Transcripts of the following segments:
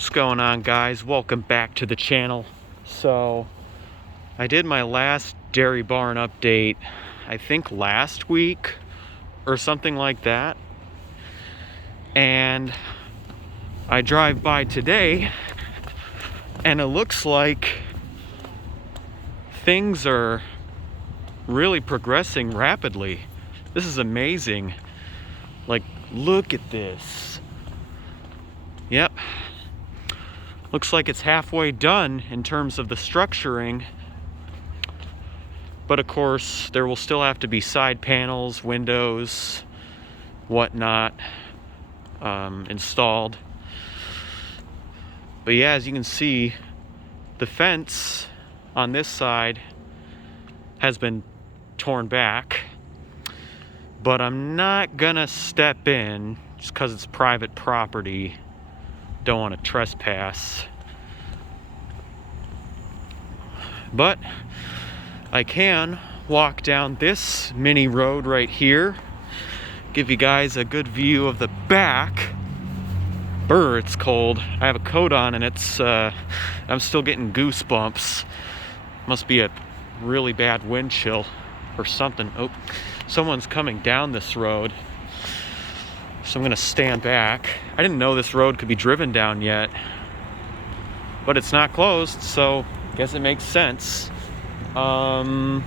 What's going on, guys? Welcome back to the channel. So I did my last dairy barn update I think last week or something like that, and I drive by today and it looks like things are really progressing rapidly. This is amazing. Like, look at this. Yep, looks like it's halfway done in terms of the structuring, but of course there will still have to be side panels, windows, whatnot installed. But yeah, as you can see, the fence on this side has been torn back, but I'm not gonna step in just because it's private property. Don't want to trespass, but I can walk down this mini road right here, give you guys a good view of the back. Brr, it's cold. I have a coat on and it's I'm still getting goosebumps. Must be a really bad wind chill or something. Oh, someone's coming down this road, so I'm gonna stand back. I didn't know this road could be driven down yet, but it's not closed, so I guess it makes sense. So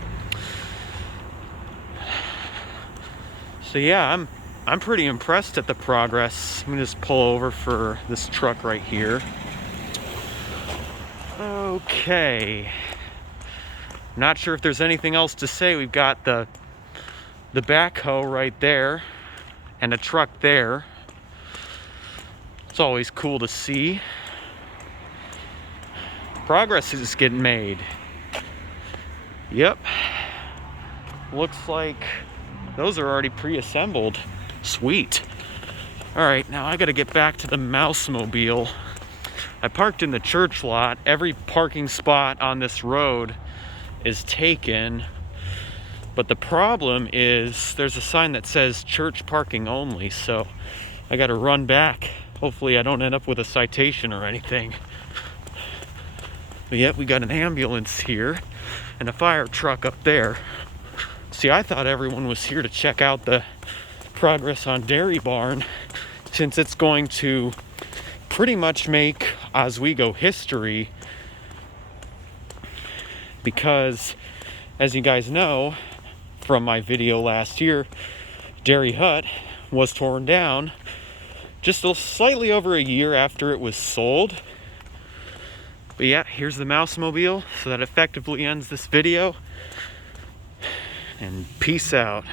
yeah, I'm pretty impressed at the progress. I'm gonna just pull over for this truck right here. Okay. Not sure if there's anything else to say. We've got the backhoe right there and a truck there. It's always cool to see. Progress is getting made. Yep. Looks like those are already pre-assembled. Sweet. All right, now I gotta get back to the Mousemobile. I parked in the church lot. Every parking spot on this road is taken, but the problem is there's a sign that says church parking only, so I gotta run back. Hopefully I don't end up with a citation or anything. But yet we got an ambulance here and a fire truck up there. See, I thought everyone was here to check out the progress on Dairy Barn, since it's going to pretty much make Oswego history, because as you guys know from my video last year, Dairy Hut was torn down just slightly over a year after it was sold. But yeah, here's the Mousemobile, so that effectively ends this video, and peace out.